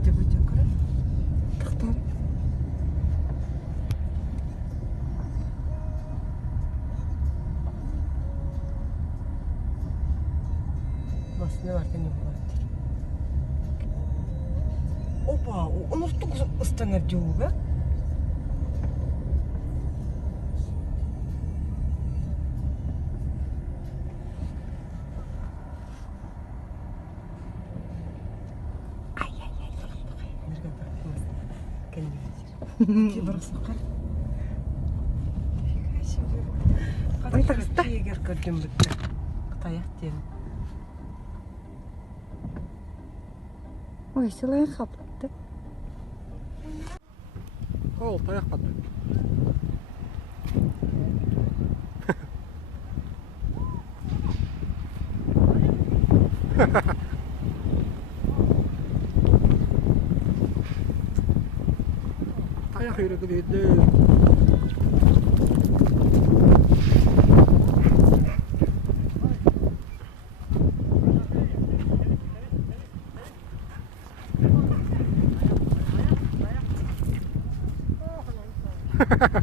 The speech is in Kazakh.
Өте кірі. Тықтар. Басында бар не болады. Опа, ұнықтық ұстанар жолға. Кибірісі қар. Қадақта егер көрген бітті. Қытаяқ дейін. Ой, силай қапытты. Ол, таяқ бады. Таяқ үйрегі дейді. Ha ha ha.